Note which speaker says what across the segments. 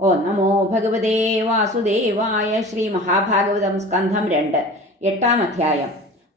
Speaker 1: ഓ നമോ ഭഗവതേ വാസുദേവായ ശ്രീ മഹാഭാഗവതം സ്കന്ധം രണ്ട് എട്ടാം അധ്യായം.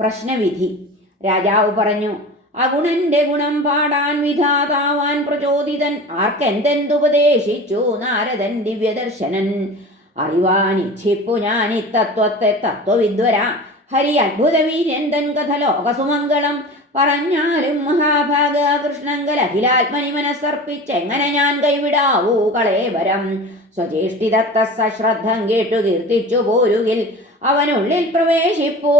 Speaker 1: പ്രശ്നവിധി. രാജാവ് പറഞ്ഞു അഗുണന്റെ ഗുണം പാടാൻ വിധാതാവാൻ പ്രചോദിതൻ ആർക്കെന്തെന്തുപദേശിച്ചു നാരദൻ ദിവ്യദർശനൻ. അറിവാൻ ഇച്ഛിപ്പു ഞാൻ തത്വത്തെ തത്വവിദ്വര. ഹരി അത്ഭുതവീര്യന്തൻ കഥ ലോകസുമംഗളം പറഞ്ഞാലും മഹാഭാഗ കൃഷ്ണങ്കൽ അഖിലാത്മനി മനസ്സർപ്പിച്ചെങ്ങനെ ഞാൻ കൈവിടാവൂ കളേവരം? സ്വചേഷ്ടിതത്ത സശ്രദ്ധം കേട്ടു കീർത്തിച്ചു പോരുകിൽ അവനുള്ളിൽ പ്രവേശിപ്പോ.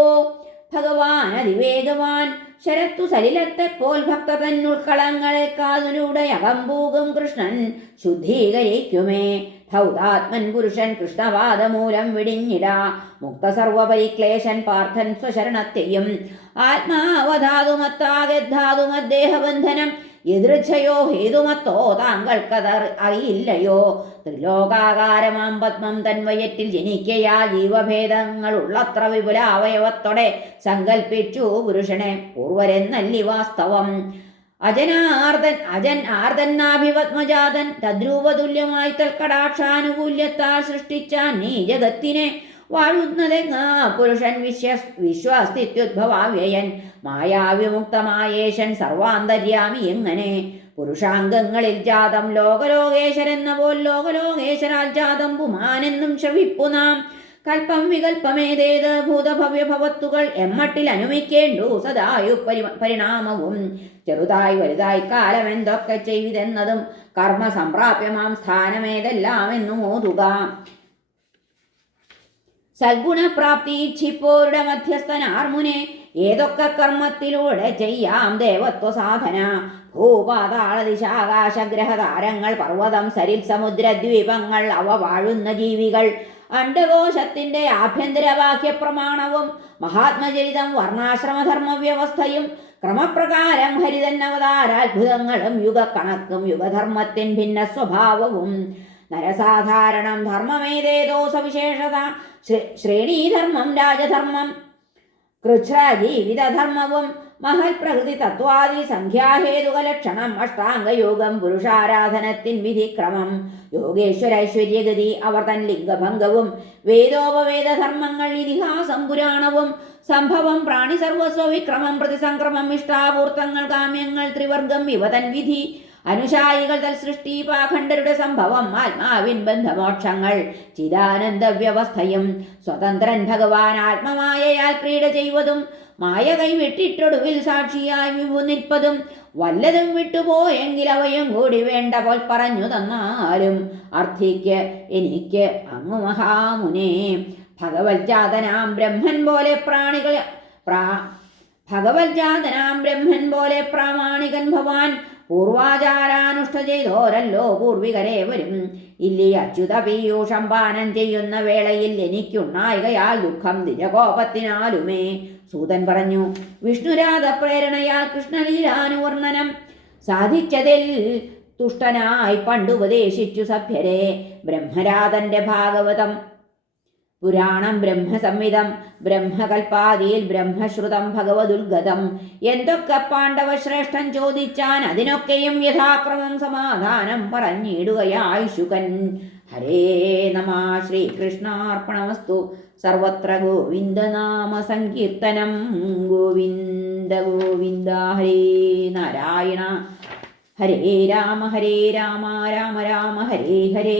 Speaker 1: ഭഗവാൻ അതിവേഗവാൻ ശരത്തു സലിലത്തെ പോൽ ഭക്ത തന്നുൾക്കളങ്ങളെ കാതിലൂടെ അകമ്പൂകും കൃഷ്ണൻ ശുദ്ധീകരിക്കുമേ. ഭൗതാത്മൻ പുരുഷൻ കൃഷ്ണവാദമൂലം വിടിഞ്ഞിട. മുക്ത സർവപരിക്ലേശൻ പാർത്ഥൻ സ്വശരണത്തെയും. ആത്മാവധാതുമത്താകെ ധാതുമദ്ദേഹബന്ധനം എതിർച്ഛയോ ഹേതുമത്തോ താങ്കൾക്കത് അറിയില്ലയോ? ത്രിലോകാകാരമാം പത്മം തന്മയറ്റിൽ ജനിക്കയാ ജീവഭേദങ്ങൾ ഉള്ളത്ര വിപുല അവയവത്തോടെ സങ്കൽപ്പിച്ചു പുരുഷനെ. പൂർവരെന്നല്ലി വാസ്തവം. അജനാർദൻ അജൻ ആർദന്നാഭിപത്മജാതൻ തദ്രൂപതുല്യമായി തൽക്കടാക്ഷാനുകൂല്യത്താൽ സൃഷ്ടിച്ച നീ ജഗത്തിനെ വാഴുന്നതെങ്ങാ? പുരുഷൻ വിശ്വ വിശ്വാസ്തിത്യുദ്ഭവാവ്യയൻ മായാവിമുക്തമായേശൻ സർവാന്തര്യാമി എങ്ങനെ? പുരുഷാംഗങ്ങളിൽ ജാതം ലോകലോകേശരെന്ന പോൽ ലോകലോകേശ്വരാൽ ജാതം പുമാനെന്നും ശവിപ്പു നാം. കൽപ്പം വികൽപ്പമേതേത് ഭൂതഭവ്യഭവത്തുകൾ എമ്മട്ടിൽ അനുമിക്കേണ്ടു സദായു പരി പരിണാമവും. ചെറുതായി വലുതായി കാലം എന്തൊക്കെ ചെയ്തെന്നതും കർമ്മ സംപ്രാപ്യമാം സ്ഥാനമേതെല്ലാം എന്നു ഓതുക. സൽഗുണപ്രാപ്തി ഇച്ഛിപ്പോരുടെ മധ്യസ്ഥനാർമുനെ ഏതൊക്കെ കർമ്മത്തിലൂടെ ചെയ്യാം ദേവത്വ സാധന ഭൂപാതാള താരങ്ങൾ പർവതം സരിൽ സമുദ്ര ദ്വീപങ്ങൾ അവ വാഴുന്ന ജീവികൾ. അണ്ടകോശത്തിന്റെ ആഭ്യന്തരവാക്യ പ്രമാണവും മഹാത്മചരിതം വർണാശ്രമധർമ്മ വ്യവസ്ഥയും ക്രമപ്രകാരം ഹരിതൻ അവതാരാത്ഭുതങ്ങളും യുഗക്കണക്കും യുഗധർമ്മത്തിൻ ഭിന്ന സ്വഭാവവും നരസാധാരണം ധർമ്മമേതേതോ സവിശേഷത. ശ്രേണീധർമ്മം രാജധർമ്മം. കൃച്ഛജീവിതധർമ്മവും മഹൽ പ്രകൃതി തത്വാദി സംഖ്യാഹേതുകലക്ഷണം അഷ്ടാംഗയോഗം പുരുഷാരാധനത്തിൻ വിധിക്രമം. യോഗേശ്വരൈശ്വര്യഗതി അവർ തൻ ലിംഗഭംഗവും വേദോപവേദധർമ്മങ്ങൾ ഇതിഹാസം പുരാണവും സംഭവം പ്രാണി സർവസ്വ വിക്രമം പ്രതിസംക്രമം ഇഷ്ടാപൂർത്തങ്ങൾ കാമ്യങ്ങൾ ത്രിവർഗം ഇവ തൻ വിധി. അനുശായികൾ തൽ സൃഷ്ടി പാഖണ്ഡരുടെ സംഭവം ആത്മാവിൻ ബന്ധമോക്ഷങ്ങൾ. ചിദാനന്ദ വ്യവസ്ഥയും സ്വതന്ത്രൻ ഭഗവാൻ ആത്മമായയാൽ ക്രീഡ ചെയ്വതും മായ കൈവിട്ടിട്ടൊടുവിൽ സാക്ഷിയായി വിഭു നിൽപ്പതും വല്ലതും വിട്ടുപോയെങ്കിൽ അവയും കൂടി വേണ്ട പോൽ പറഞ്ഞു തന്നാലും അർത്ഥിക്ക് എനിക്ക് അങ്ങു മഹാമുനെ. ഭഗവത്ജാതനാം ബ്രഹ്മൻ പോലെ പ്രാണികൾ പ്രാ ഭഗവത്ജാതനാം ബ്രഹ്മൻ പോലെ പ്രാമാണികൻ ഭവാൻ പൂർവാചാരാനുഷ്ഠ ചെയ്തോരല്ലോ പൂർവികരെ വരും. ഇല്ലി അച്യുത പീയൂഷം പാനം ചെയ്യുന്ന വേളയിൽ എനിക്കുണ്ടായികയാൽ ദുഃഖം ദിജകോപത്തിനാലുമേ സൂതൻ പറഞ്ഞു വിഷ്ണുരാധ പ്രേരണയാൽ കൃഷ്ണലീലാനുവർണനം സാധിച്ചതിൽ തുഷ്ടനായി പണ്ടുപദേശിച്ചു സഭ്യരെ. ബ്രഹ്മരാധന്റെ ഭാഗവതം പുരാണം ബ്രഹ്മസംഹിതം ബ്രഹ്മകൽപാതിയിൽ ബ്രഹ്മശ്രുതം ഭഗവതുൽഗതം എന്തൊക്കെ പാണ്ഡവ ശ്രേഷ്ഠൻ ചോദിച്ചാൻ അതിനൊക്കെയും യഥാക്രമം സമാധാനം പറഞ്ഞിടുകയായി ശുകൻ ഹരേ നമ ശ്രീകൃഷ്ണാർപ്പണമസ്തു. സർവത്ര ഗോവിന്ദനാമ സങ്കീർത്തനം. ഗോവിന്ദ ഗോവിന്ദ ഹരേ നാരായണ. ഹരേ രാമ ഹരേ രാമ രാമ രാമ ഹരേ ഹരേ.